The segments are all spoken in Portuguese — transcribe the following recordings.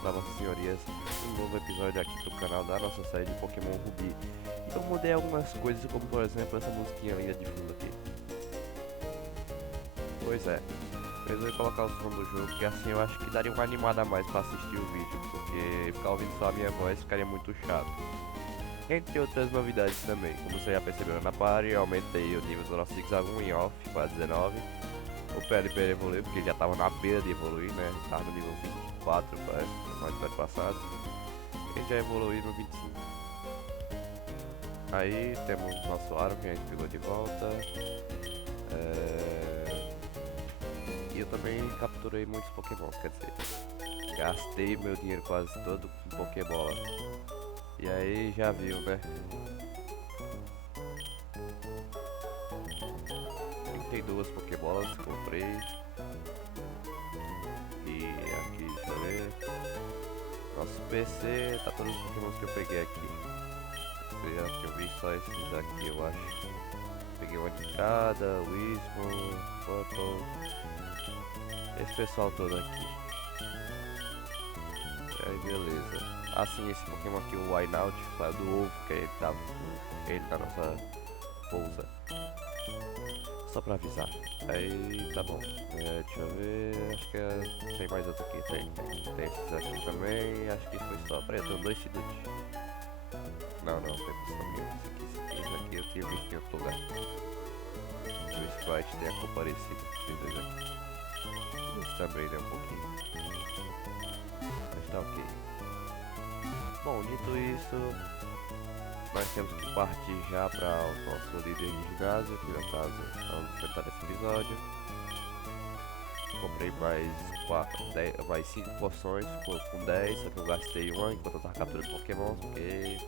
mostrar vossas senhorias um novo episódio aqui do canal da nossa série de Pokémon Ruby. Eu mudei algumas coisas, como por exemplo essa musiquinha linda de fundo aqui. Pois é, eu resolvi colocar o som do jogo, porque assim eu acho que daria uma animada a mais pra assistir o vídeo, porque ficar ouvindo só a minha voz ficaria muito chato. Entre outras novidades também, como você já percebeu na party, eu aumentei o nível do nosso Zigzagoon em off para 19. O PLP evoluiu, porque ele já tava na beira de evoluir, né? Tava no nível 24, parece, mais do ano passado. Ele já evoluiu no 25. Aí temos o nosso Aro, que a gente pegou de volta. E eu também capturei muitos Pokémon, quer dizer, gastei meu dinheiro quase todo com Pokébola. E aí já viu, né? 32 Pokébolas comprei. E aqui, deixa eu ver. Nosso PC, tá todos os Pokémons que eu peguei aqui. Você já tinha visto só esses aqui, eu acho. Peguei uma de cada, Wismo, Purple. Esse pessoal todo aqui. E aí, beleza. Assim, esse Pokémon aqui, o Wynaut, saiu do ovo que ele tava com ele na nossa bolsa. Só pra avisar. Aí, tá bom. Deixa eu ver. Acho que tem mais outro aqui. Tem esses aqui também. Acho que foi só. Peraí, eu tenho dois Sidut. Não, tem esse aqui eu tinha visto em outro lugar. O Sprite tem a cor parecida. Esses dois aqui. Esse também, né? Um pouquinho. Mas tá ok. Bom, dito isso, nós temos que partir já para o nosso líder de ginásio, que no caso vamos enfrentar esse episódio. Comprei mais 5 poções com 10, só que eu gastei uma enquanto eu tava capturando Pokémon, porque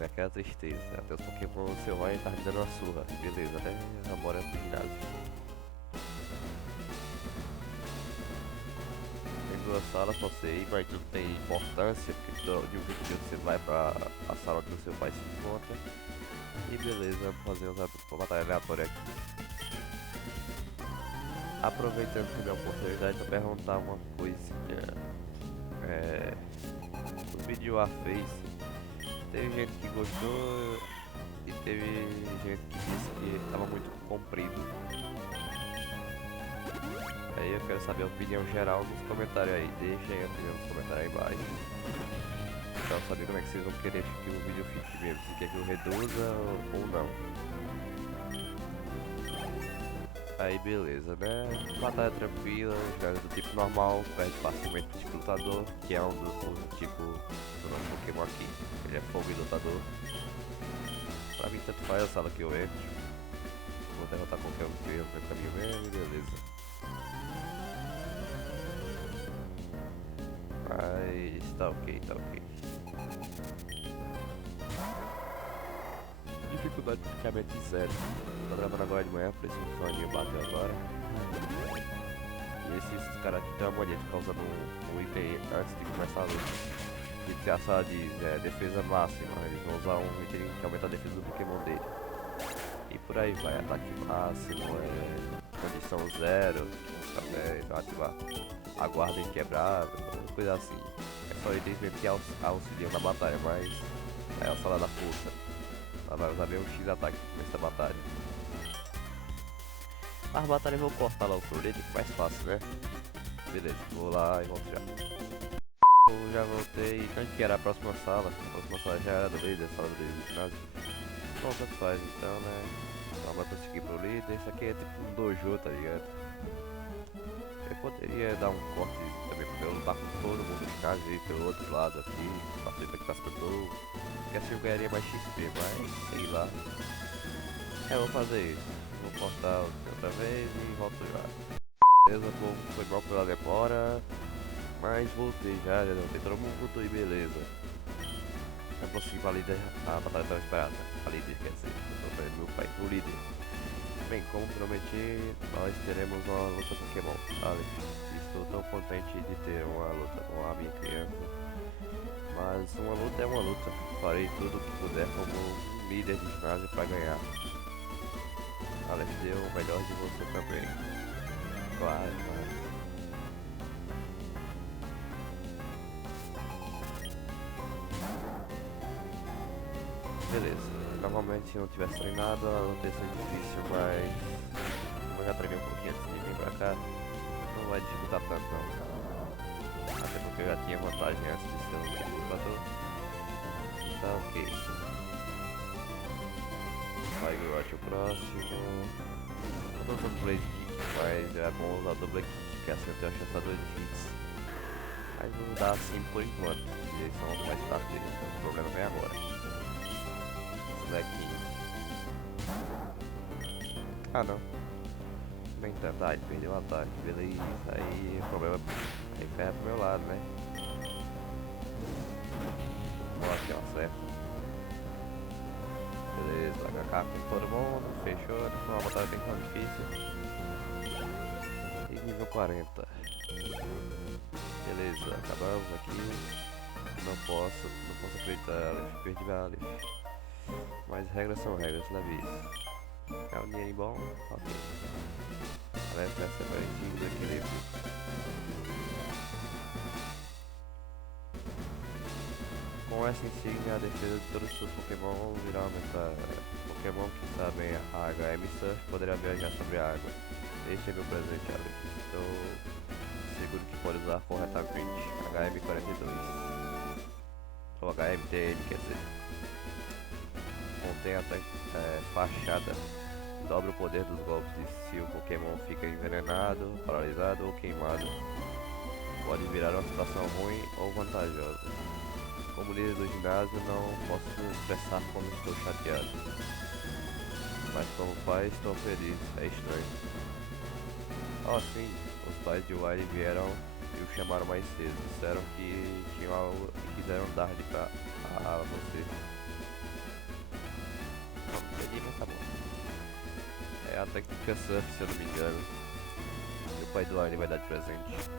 é aquela tristeza, até os Pokémon no seu vai e tava me dando uma surra, beleza, né? Agora é pro ginásio. Duas salas pra você ir, mas não tem importância, porque de um vídeo você vai pra a sala onde o seu pai se encontra. E beleza, vamos fazer uma batalha aleatória aqui. Aproveitando que minha oportunidade para perguntar uma coisinha. O vídeo A fez, teve gente que gostou e teve gente que disse que estava muito comprido. Aí eu quero saber a opinião geral nos comentários aí, deixem a opinião nos comentários aí embaixo. Quero saber como é que vocês vão querer que o vídeo fique mesmo, se quer que eu reduza ou não. Aí beleza, né? Batalha tranquila, joga do tipo normal, perde facilmente pro tipo lutador, que é um do tipo do nosso Pokémon aqui. Ele é fogo e lutador. Pra mim tanto faz a sala que eu entro. Vou derrotar qualquer um que eu no caminho mesmo e beleza. Mas tá ok. Dificuldade praticamente zero. Tô gravando agora de manhã, por isso que o soninho bateu agora. E esses caras aqui tem uma mania de ficar usando um item antes de começar a luta. E que a sala diz defesa máxima, eles vão usar um item que aumenta a defesa do Pokémon dele. E por aí vai, ataque máximo, condição zero, até ativar a guarda inquebrável, coisa assim. É só itens mesmo que auxiliam na batalha, mas é a sala da força. Ela vai usar bem um X ataque nessa batalha. As batalhas eu vou cortar lá o colete, que é mais fácil, né? Beleza, vou lá e volto já. Eu já voltei, onde que era a próxima sala? A próxima sala já era do líder, a sala do líder do ginásio. Bom, tanto faz então, né? Então vai conseguir pro líder, isso aqui é tipo um dojo, tá ligado? Eu poderia dar um corte também pra eu lutar com todo mundo de casa e ir pelo outro lado aqui, pra frente aqui pra cima do novo. Porque assim eu ganharia mais XP, mas sei lá. Eu vou fazer isso. Vou cortar outra vez e volto já. Beleza, bom, foi mal pela demora. Mas voltei já derrotei todo mundo e beleza. Eu consegui validar a batalha tão esperada. A líder, quer dizer, eu tô meu pai, o líder. Bem, como prometi, nós teremos uma luta Pokémon, Alex. Estou tão contente de ter uma luta com a minha criança. Mas uma luta é uma luta. Farei tudo o que puder como líder de ginásio para ganhar. Alex, deu o melhor de você também. Claro. beleza. Normalmente se não tivesse treinado, a luta ia ser difícil, mas como eu já treinei um pouquinho antes de vir pra cá, não vai dificultar tanto não. Até porque eu já tinha vantagem antes de ser um dificultador. Tá ok. Tiger Watch o próximo. Eu tô usando Blade Kick, mas é bom usar o Double Kick, que assim eu tenho a chance de 2 hits. Mas não dá assim por enquanto, e eles são os mais fracos deles, o problema vem agora. Slack. Ah não. Nem tanto, ele perdeu o ataque, beleza. Aí o problema é ferra pro meu lado, né? Ó, aqui ó, certo. Beleza, HK com todo mundo, fechou, não foi uma batalha bem tão difícil. E nível 40. Beleza, acabamos aqui. Não posso acreditar, Aleph, perdi minha Aleph. Mas regras são regras, leve isso. É um dinheiro bom? Ok. Aleph vai ser mais antigo do equilíbrio. Com essa insígnia, a defesa de todos os seus Pokémon irá aumentar. Pokémon que sabem a HM Surf poderá viajar sobre a água. Este é meu presente, Aleph. Estou seguro que pode usar corretamente. HM42. Ou HMTN, quer dizer. Contém até fachada. Dobra o poder dos golpes e se o Pokémon fica envenenado, paralisado ou queimado. Pode virar uma situação ruim ou vantajosa. Como líder do ginásio, não posso expressar como estou chateado. Mas como pai, estou feliz. É estranho. Oh sim, os pais de Wily vieram e o chamaram mais cedo. Disseram que tinham algo e quiseram dar-lhe a você. Não entendi, mas tá bom. É a técnica surf, se eu não me engano. E o pai do Wily vai dar de presente.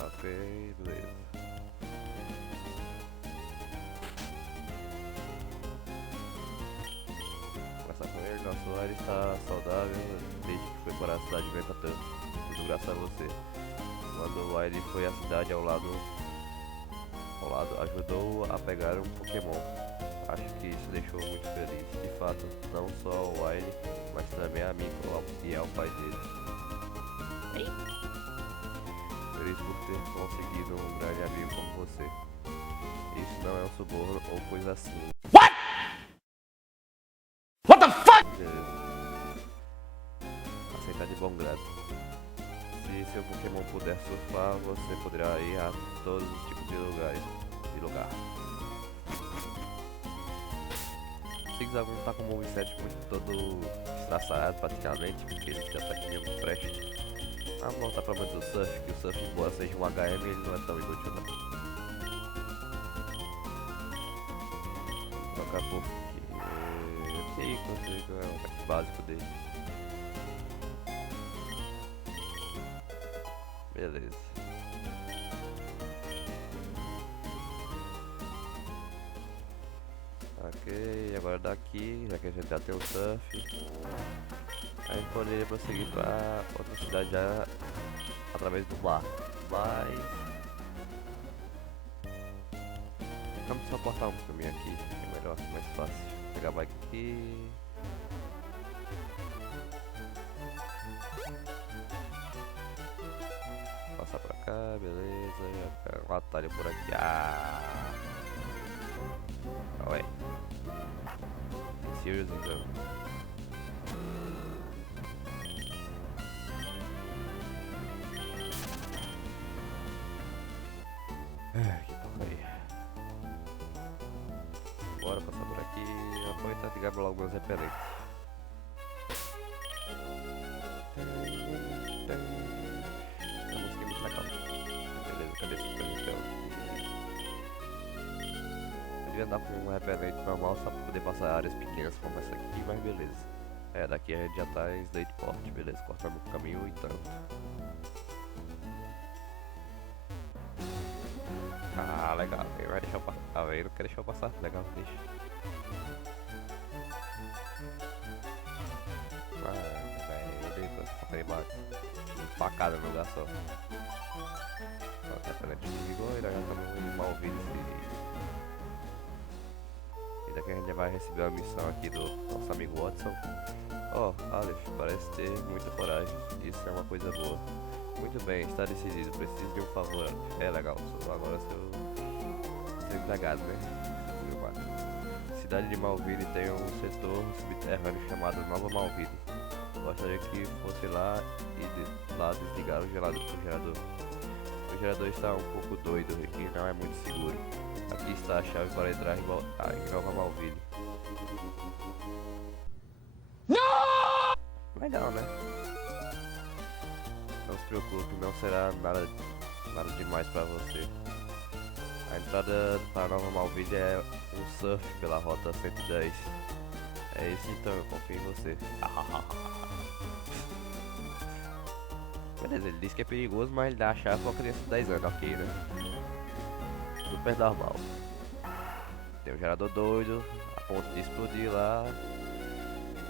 Ok, beleza. Começar com ele, nosso ar está saudável desde que foi para a cidade de Ventatã. Tudo graças a você. Quando o Wily foi à cidade ao lado, ajudou a pegar um Pokémon. Acho que isso deixou muito feliz. De fato, não só o Wily, mas também a mim e ao pai dele. Feliz por ter conseguido um grande amigo como você. Isso não é um suborno ou coisa assim. What the fuck? Beleza. Aceitar de bom grado. Se seu Pokémon puder surfar, você poderá ir a todos os tipos de lugares. Zigzagoon tá com o moveset muito todo estraçalhado praticamente, porque ele já tá aqui meio preste. Vamos voltar pra menos do Surf, que o Surf, embora seja um HM, ele não é tão inútil não. Vamos trocar por que consigo é o ataque básico dele. Beleza. Ok, agora daqui, já que a gente já tem o Surf, a gente poderia prosseguir pra outra cidade já através do bar. Mas vamos só cortar um caminho aqui, é melhor, mais fácil. Vou pegar a bike aqui. Passar pra cá, beleza. Já pega um atalho por aqui. Ah! Ué. Serious então. Que porcaria. Bora passar por aqui. Aproveitar e ligar logo meus repelentes. A música é muito legal. Beleza, cadê esse repelente? Eu devia andar com um repelente normal só pra poder passar áreas pequenas como essa aqui, mas beleza. É, daqui a gente já tá em Slateport, beleza, cortando o caminho e tanto. Ah, legal, ele vai deixar eu passar. Ah, velho, não quer deixar eu passar? Legal, deixa. Ah, velho, eu dei pra passar embaixo. Facada no lugar só. repelente de vigor, e já estamos em Malvine City. E daqui a gente vai receber uma missão aqui do nosso amigo Watson. Oh, Aleph, parece ter muita coragem, isso é uma coisa boa. Muito bem, está decidido, preciso de um favor. É legal, sou agora seu empregado, né? Cidade de Malvine tem um setor subterrâneo chamado Nova Malvine. Gostaria que fosse lá e lá desligar o gerador. O gerador está um pouco doido e não é muito seguro. Aqui está a chave para entrar em Nova Malvine. Não! Legal, né? Não se preocupe, não será nada demais para você. A entrada para Nova Malvine é um surf pela rota 110. É isso então, eu confio em você. Beleza, ele disse que é perigoso, mas ele dá a chave pra uma criança de 10 anos, ok, né? Super normal. Tem um gerador doido, a ponto de explodir lá.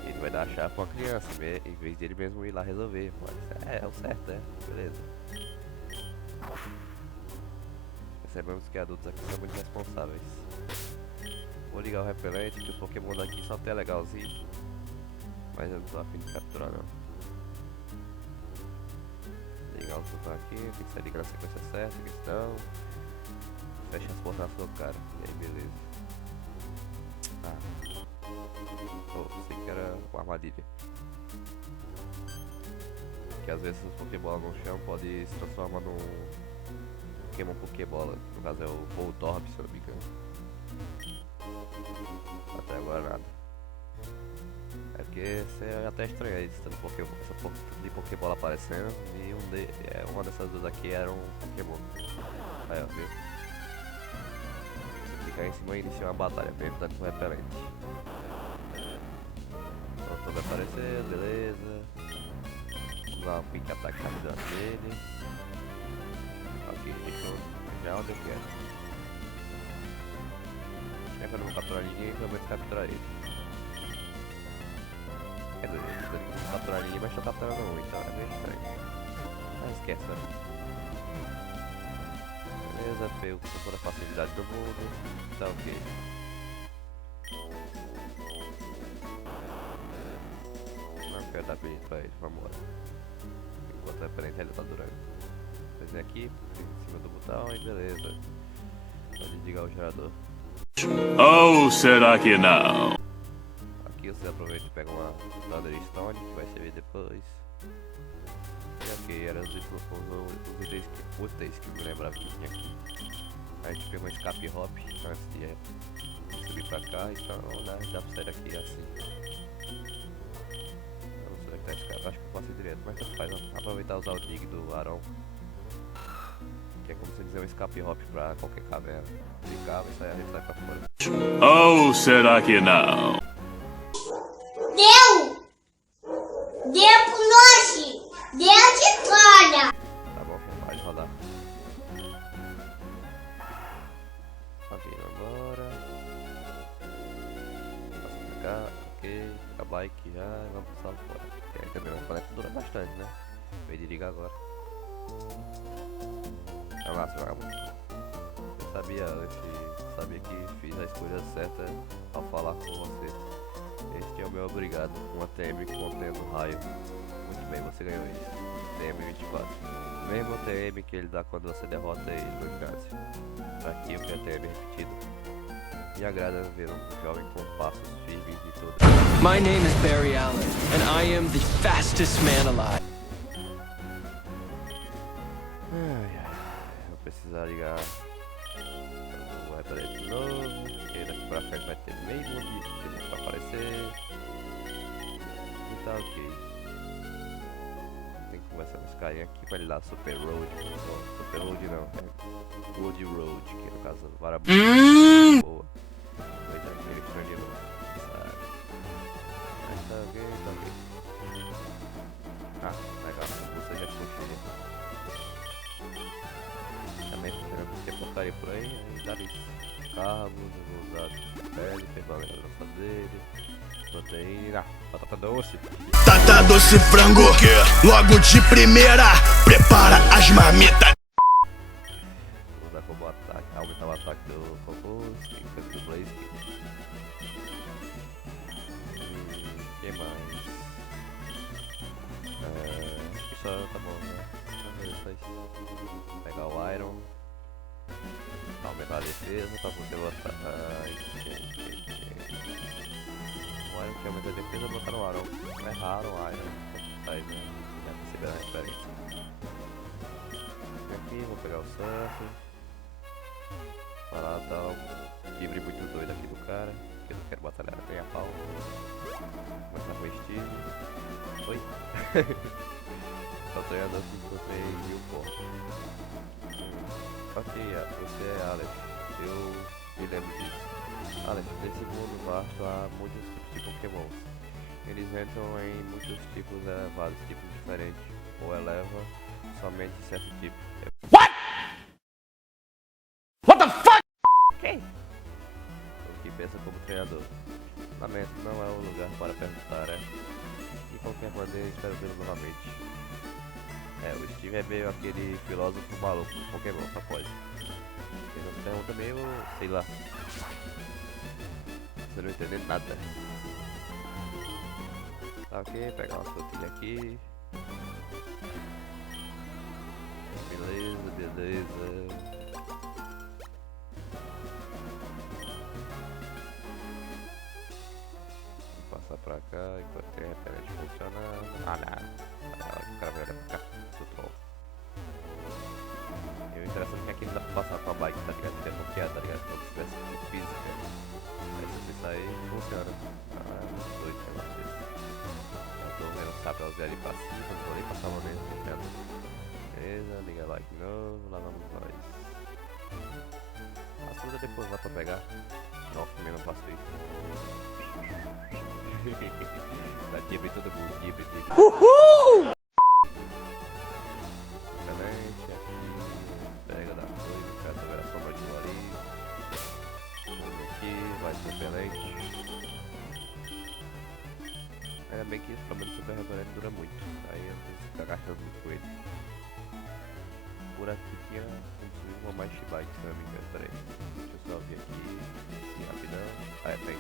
E ele vai dar a chave pra uma criança, em vez dele mesmo ir lá resolver. Mas é o certo, né? Beleza. Percebemos que adultos aqui são muito responsáveis. Vou ligar o repelente, que o Pokémon daqui só tem legalzinho. Mas eu não tô afim de capturar não. Ligar o botão aqui, tem que sair ligando na sequência certa, questão. Fecha as portas na sua cara. E aí, beleza. Sei que era uma armadilha. Que às vezes os Pokébola no chão pode se transformar num Pokébola. No caso é o Voltorb, se eu não me engano. Até agora nada. É porque você até estranha essa de Pokébola aparecendo. E uma dessas duas aqui era um Pokémon. Aí ó, viu? Você fica em cima e iniciar uma batalha, mesmo dando com repelente. Pronto, vai aparecer, beleza. Vamos dar um quick ataque rápido nele. Ok, deixou já onde eu quero. É que eu não vou capturar ninguém, pelo menos capturar ele. Quer dizer, eu não vou capturar ninguém, mas estou capturando um, então é meio estranho. Mas esquece, né? Beleza, pego com toda a facilidade do mundo. Tá ok. Não quero dar beijo pra ele, vambora. Enquanto a repelente ele tá durando. Fazer aqui, em cima do botão e beleza. Pode ligar o gerador. Ou será que não? Aqui você aproveita e pega uma Thunderstone que vai servir depois. E ok, eram os itens que me lembrava que tinha aqui. A gente pegou um escape hop antes de subir pra cá, então dá pra sair daqui assim. Eu não sei onde tá esse cara, acho que eu passei direto, mas tanto faz, ó. Aproveitar e usar o dig do Aron. Que é como se dizer um escape hop pra qualquer caverna. Clicar, vai sair, a gente sai pra fora. Ou será que não? Deu! Deu pro nós! Deu de cara! Tá bom, pode rodar. Ok, vambora. Passa pra cá, ok. A bike já, vamos passar fora. E aí também o planeta dura bastante, né? Veio de ligar agora. Vamos lá, seu vagabundo. Eu sabia que fiz a escolha certa ao falar com você. Este é o meu obrigado, uma TM contendo raio. Muito bem, você ganhou isso. TM24. Mesmo TM que ele dá quando você derrota ele no ginásio. Aqui o que é TM repetido. Me agrada ver um jovem com passos firmes e tudo. My name is Barry Allen, and I am the fastest man alive. Vou precisar ligar o repelente de novo. E daqui pra frente vai ter meio mundo de gente pra aparecer. E tá ok. Tem que conversar com os carinha aqui pra ele dar Super Road. Super Road não, é Wood Road, que é no caso Varabu. Boa. Coisa aquele crânio, sabe? Mas tá ok, tá ok. Ah, legal, você já puxou. Também esperamos ter portaria por aí dá isso. Carros, eu vou usar pele, tem balena na nossa dele. Proteína, batata doce. Batata doce frango, logo de primeira, prepara as marmitas. tá bom, né? Só isso. Pegar o Iron. Aumentar a defesa pra poder botar. O Iron que aumenta a defesa, botar no Iron. É raro o Iron. Faz, né? Já perceberam a diferença. Aqui, vou pegar o Surf. Vai lá dar um equilíbrio muito doido aqui do cara. Porque eu não quero batalhar bem a pau. Começar com o Steve. Oi? Só treinador que encontrei e o porco. Ok, você é Alex. Eu me lembro disso. Alex, nesse mundo vasto há muitos tipos de Pokémon. Eles entram em muitos tipos, vários tipos diferentes. Ou eleva somente certo tipo. What the fuck? Ok. O que pensa como treinador? Lamento, não é o lugar para perguntar, De qualquer maneira, espero vê-lo novamente. O Steve é meio aquele filósofo maluco do Pokémon, só pode. Ele não pergunta meio, sei lá. Você não entende nada. Tá ok, pegar uma frutinha aqui. Beleza. Vou passar pra cá enquanto tem repelente funcionando. Ah, não. O cara vai olhar pra cá. Do troll. E o interessante é que aqui não dá pra passar com a bike, tá ligado? Tem bloqueado, tá ligado? Como se tivesse física. Aí se você sair, funciona. Doido negócio desse. Eu tô vendo o chapéuzinho ali pra cima, não vou nem passar uma vez fechando. Beleza, liga like de novo, lá vamos nós. As coisas depois dá pra pegar. Não, também não faço isso. Dá dibre todo mundo, dibre. Uhul! Excelente, aqui. Pega da coisa, pega agora a sombra de ali. Aqui, vai ser excelente. Ainda bem que pelo menos o Super Reverendo dura muito. Aí eu não preciso ficar gastando muito com ele. Por aqui tinha uma mais bike, se não me engano, peraí. Deixa eu só vir aqui rapidão. Tá aqui.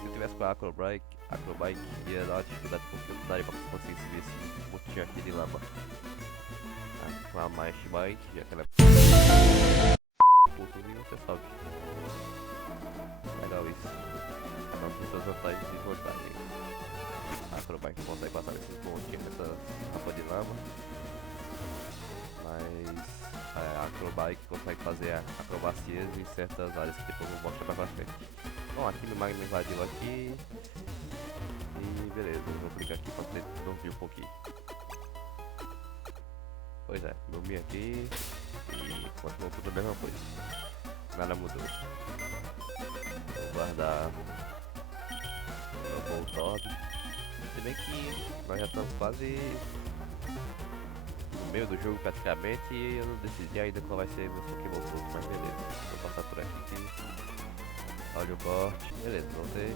Se eu tivesse com a Acrobike ia dar uma dificuldade porque eu não daria pra conseguir subir esse botinho aqui de lama. Com a mais bike, já que ela é pontozinho, você sobe. Legal isso. Cada um tem suas vantagens e desvantagens. A Acrobike consegue passar esses pontinhos nessa capa de lama. Mas a Acrobike consegue fazer acrobacias em certas áreas que depois eu vou mostrar pra frente. Bom, aqui meu Magno invadiu aqui. E beleza, eu vou clicar aqui pra poder dormir um pouquinho. Pois é, dormi aqui e continuou tudo a mesma coisa. Nada mudou. Vou guardar o Voltorb. Se bem que nós já estamos quase no meio do jogo praticamente e eu não decidi ainda qual vai ser meu Pokémon Fogo, mas beleza. Vou passar por aqui. Olha o corte, beleza, voltei.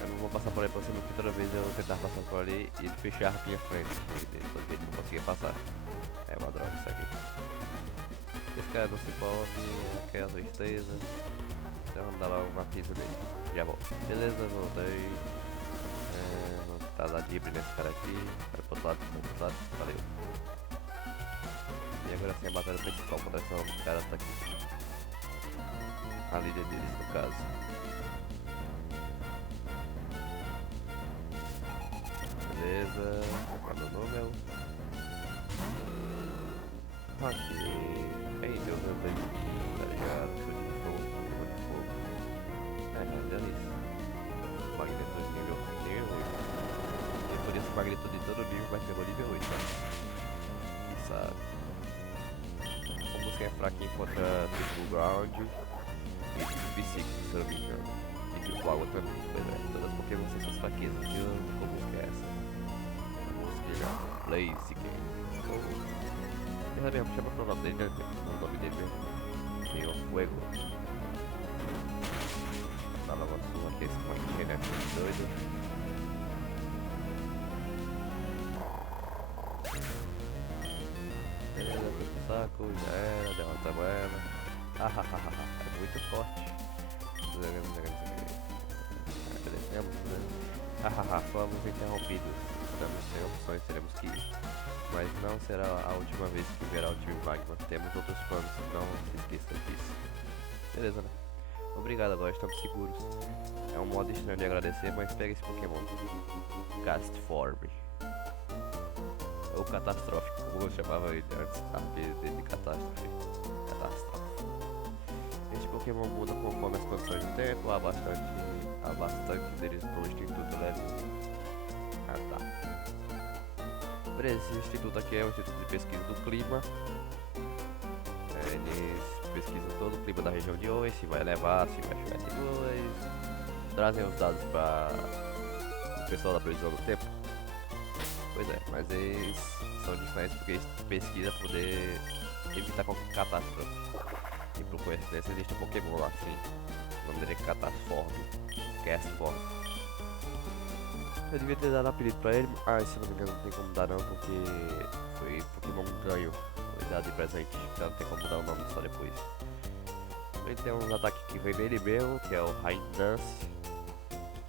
Eu não vou passar por aí pra cima porque toda vez eu tentar passar por ali e ele fechar a minha frente. Porque ele não conseguia passar. É uma droga isso aqui. Esse cara não se pode, quer a tristeza. Então vamos dar logo uma pizza dele. Já volto. Beleza, voltei. Tá da dibre nesse cara aqui. Vai pro outro lado, valeu. E agora sim a batalha principal contra esse cara tá aqui. A líder deles no caso. Beleza, quando o número. Ok. Ei, meu Deus, tá ligado? Chute de fogo, chute de fogo. Mas deu isso. Magneto nível 8. E por isso o Magneto de todo nível vai ter nível 8, tá? Sabe? Como você é fraquinho contra Triple Ground e Psíquico, se eu não me engano. E Triple Água também. Pois é, todas as Pokémon têm suas fraquezas, viu? Como que é essa? Blaziken. Ela mesmo chama pro nome dele, né? O nome dele mesmo. Senhor Fuego. Tá logo aqui esse monte, né? Doido. Beleza, foi pro saco, já era, derrotamos ela. É muito forte. Merecemos, né? Fomos interrompidos. Podemos ter opções, seremos não será a última vez que verá o time Magma. Temos outros planos, não se esqueça disso. Beleza, né? Obrigado, agora estamos seguros. É um modo estranho de agradecer, mas pega esse Pokémon. Castform. Ou Catastrófico, como eu chamava ele antes. Apelido dele de Catástrofe. Catástrofe. Este Pokémon muda conforme as condições do tempo. Há bastante deles no Instituto Leve. Ah, tá. Beleza, esse instituto aqui é o Instituto de Pesquisa do Clima. Eles pesquisam todo o clima da região de hoje, se vai levar, se vai chover depois. Trazem os dados para o pessoal da previsão do tempo. Pois é, mas eles são diferentes porque eles pesquisam para poder evitar qualquer catástrofe. E por coincidência existe um Pokémon lá assim. O nome dele é Castform. Eu devia ter dado apelido pra ele. Ah, se não me engano não tem como dar não, porque foi Pokémon ganho. Foi dado de presente, então não tem como mudar o nome só depois. Ele tem uns ataques que vem dele mesmo, que é o Rain Dance,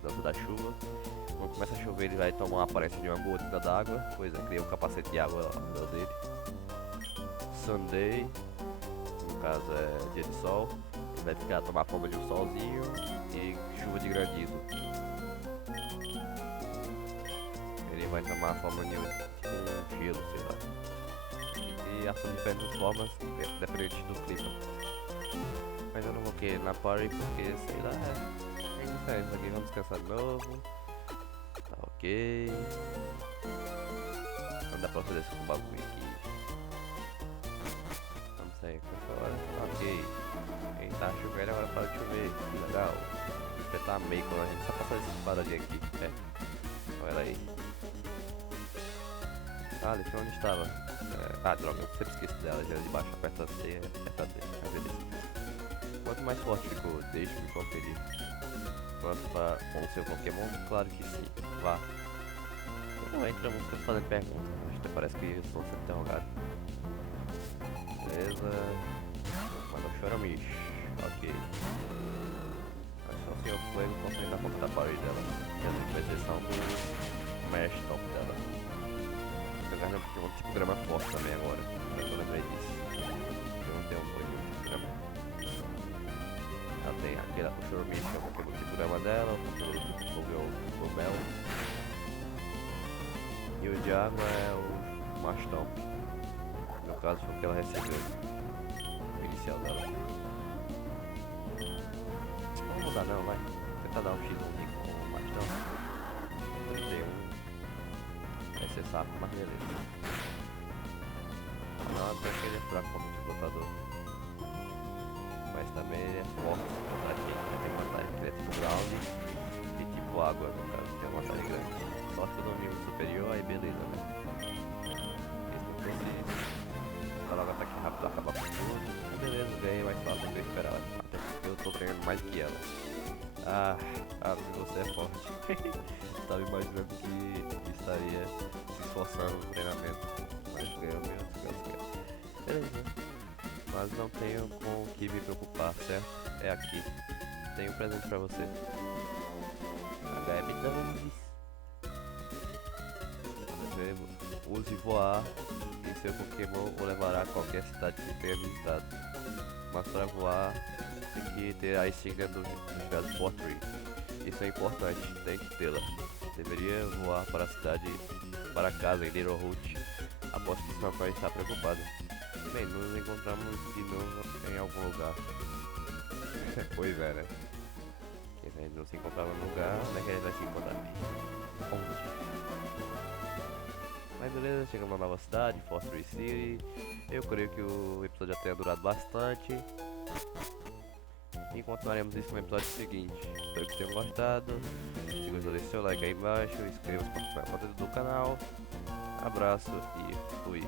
dança da chuva. Quando começa a chover ele vai tomar a aparência de uma gotinha d'água. Pois é, cria um capacete de água ó, dele. Sunday, no caso é dia de sol. Ele vai ficar a tomar a forma de um solzinho e chuva de granizo. Ele vai tomar a forma de um gelo, sei lá. E ação de diferentes formas, dependente do clima. Mas eu não vou querer na party porque, sei lá, é indiferente. Aqui vamos descansar de novo. Tá ok. Não dá pra fazer esse bagulho aqui. Vamos sair com essa hora. Ok. Quem tá chovendo agora para de chover. Que legal. Espetar meio quando a gente só passar esse paradinho aqui. É. Olha aí. Ah, deixa eu onde estava. Droga, eu sempre esqueço dela. Já de baixo, aperta C, aperta D. Beleza. Quanto mais forte ficou, deixe-me conferir. Pronto para com o seu Pokémon? Claro que sim. Vá. Então entramos fazendo perguntas. Até parece que estou sendo interrogado. Beleza. Manda o Choromish. Ok. Mas só o Sr. Fuego consegue dar conta da parede dela. Com exceção do Mesh Top dela. Eu ganhei um Pokémon tipo grama forte também agora. Eu lembrei disso. Eu não tenho um Pokémon tipo grama. Ela tem aquele o Choromish, que é o Pokémon tipo grama dela, o Gobel. E o de água é o Mastão. No caso foi o que ela recebeu. O inicial dela. Vamos mudar não, vai. Tentar dar um X1 com o Mastão. 31. Vai ser saco, mas beleza. Não, até que ele é fraco como explotador. Mas também ele é forte contra a gente. Tem vantagem que ele é tipo ground e tipo água, no caso, tem uma vantagem grande. Só que no nível superior, aí beleza, né? Esse não precisa. Tá logo ataque rápido, acabar com tudo. Mas beleza, ganhei mais fácil do que eu esperava. Até porque eu tô ganhando mais que ela. Ah, você é forte. Tava imaginando que estaria se esforçando no treinamento. Mas ganhou mesmo, beleza. Mas não tenho com o que me preocupar, certo? É aqui. Tenho um presente pra você. HM2. Use voar e seu Pokémon o levará a qualquer cidade que tenha visitado. Mas para voar tem que ter a insígnia do Universo Fortree. Isso é importante, tem que tê-la. Deveria voar para a cidade, para casa em Little Root. Aposto que sua mãe está preocupada. Bem, nos encontramos de novo em algum lugar. Pois é, né? Porque a gente não se encontrava no lugar, onde é que a gente vai se encontrar? Onde? Mas beleza, chegamos na nova cidade, Fortree City. Eu creio que o episódio já tenha durado bastante. E continuaremos isso no episódio seguinte. Espero que tenham gostado. Se gostou, deixe seu like aí embaixo. Inscreva-se para o conteúdo do canal. Abraço e fui.